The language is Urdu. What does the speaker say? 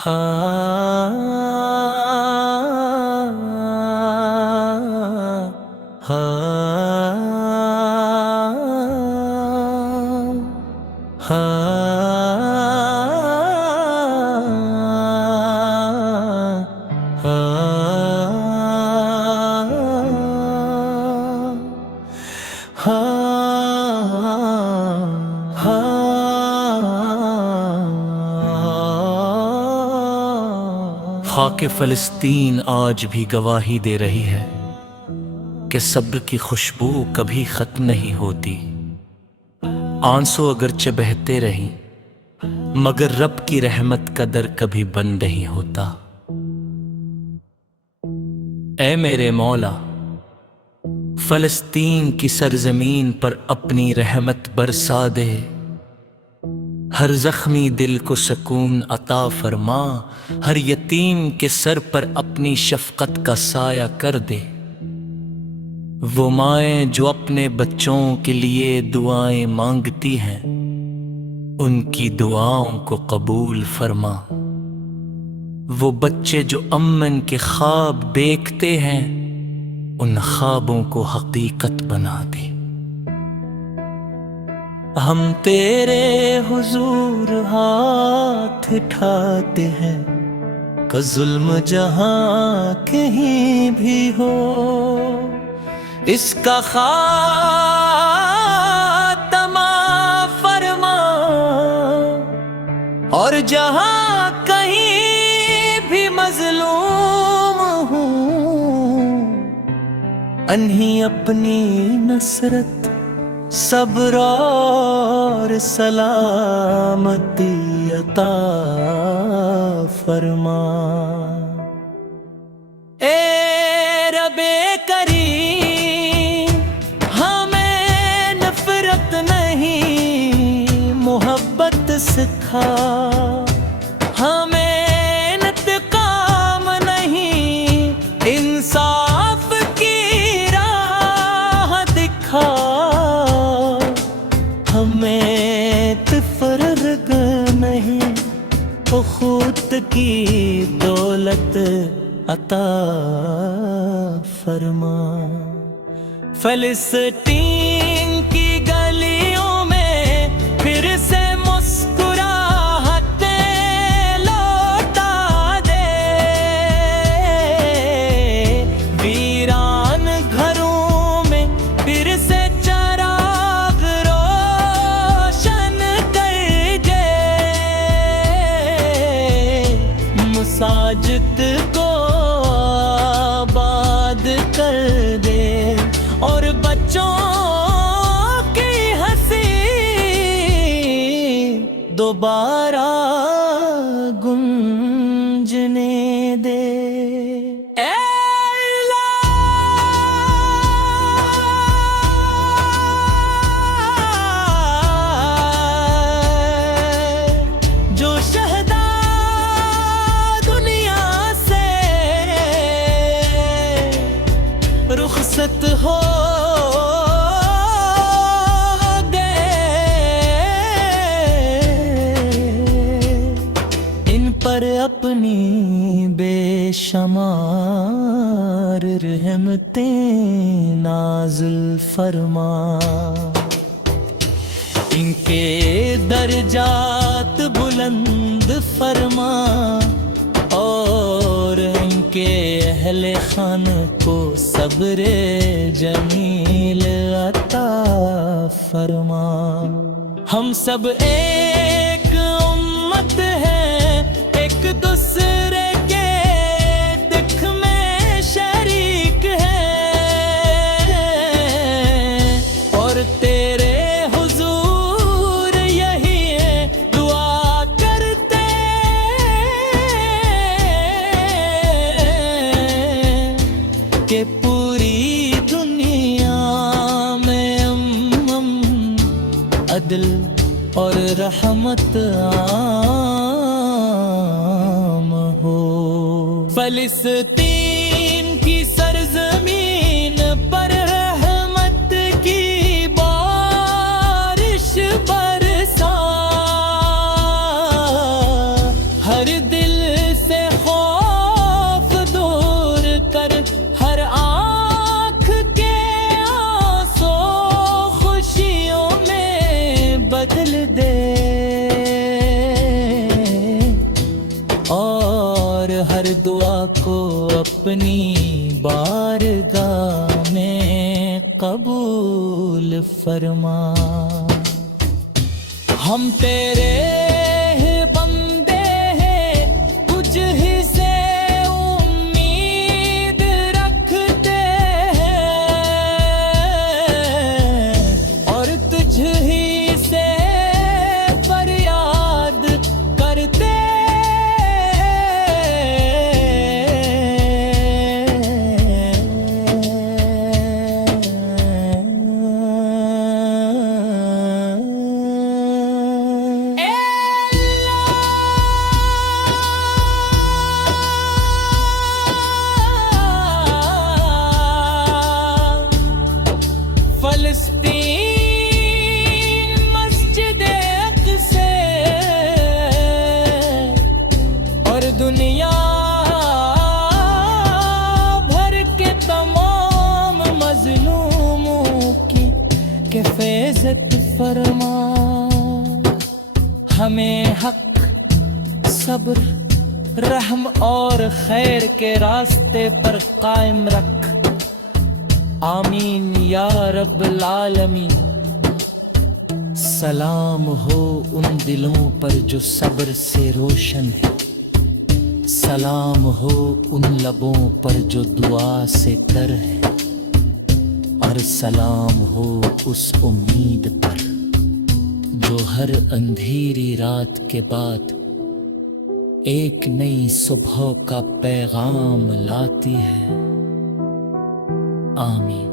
خاک فلسطین آج بھی گواہی دے رہی ہے کہ صبر کی خوشبو کبھی ختم نہیں ہوتی۔ آنسو اگرچہ بہتے رہیں مگر رب کی رحمت کا در کبھی بند نہیں ہوتا۔ اے میرے مولا، فلسطین کی سرزمین پر اپنی رحمت برسا دے، ہر زخمی دل کو سکون عطا فرما، ہر یتیم کے سر پر اپنی شفقت کا سایہ کر دے۔ وہ مائیں جو اپنے بچوں کے لیے دعائیں مانگتی ہیں، ان کی دعاؤں کو قبول فرما۔ وہ بچے جو امن کے خواب دیکھتے ہیں، ان خوابوں کو حقیقت بنا دے۔ ہم تیرے حضور ہاتھ اٹھاتے ہیں کہ ظلم جہاں کہیں بھی ہو، اس کا خاتمہ فرما، اور جہاں کہیں بھی مظلوم ہوں، انہیں اپنی نصرت، صبر اور سلامتی عطا فرما۔ اے رب کریم، ہمیں نفرت نہیں محبت سکھا، ہمیں انتقام نہیں انصاف کی راہ دکھا، ہمیں تفرق نہیں اخوت کی دولت عطا فرما۔ فلسطین کی گلیوں میں پھر سے مسکراہٹیں لوٹا دے، ویران گھروں میں پھر سے مساجد کو آباد کر دے، اور بچوں کی ہنسی دوبارہ گونجنے دے۔ رخصت ہو گئے، ان پر اپنی بے شمار رحمتیں نازل فرما، ان کے درجات بلند فرما، اور ان کے اہل خان کو صبر جمیل عطا فرما۔ ہم سب ایک امت ہیں، ایک دوسرے کے دکھ میں شریک ہیں، اور تیرے حضور یہی ہے دعا کرتے کہ پوری دنیا میں عدل اور رحمت عام ہو۔ فلسطین کی سرزمین پر رحمت کی بارش برسا، ہر دل سے خوف دور کر ہر آنکھ کے آنسو خوشیوں میں بدل دے، اور ہر دعا کو اپنی بارگاہ میں قبول فرما۔ ہم تیرے ہی بندے ہیں، تجھ ہی سے امید رکھتے ہیں، اور تجھ ہی سے فریاد کرتے فلسطین مسجد اقصی اور دنیا بھر کے تمام مظلوموں کی کفایت فرما۔ ہمیں حق، صبر، رحم اور خیر کے راستے پر قائم رکھ، آمین یا رب العالمین۔ سلام ہو ان دلوں پر جو صبر سے روشن ہے، سلام ہو ان لبوں پر جو دعا سے تر ہے، اور سلام ہو اس امید پر جو ہر اندھیری رات کے بعد ایک نئی صبح کا پیغام لاتی ہے۔ آمین۔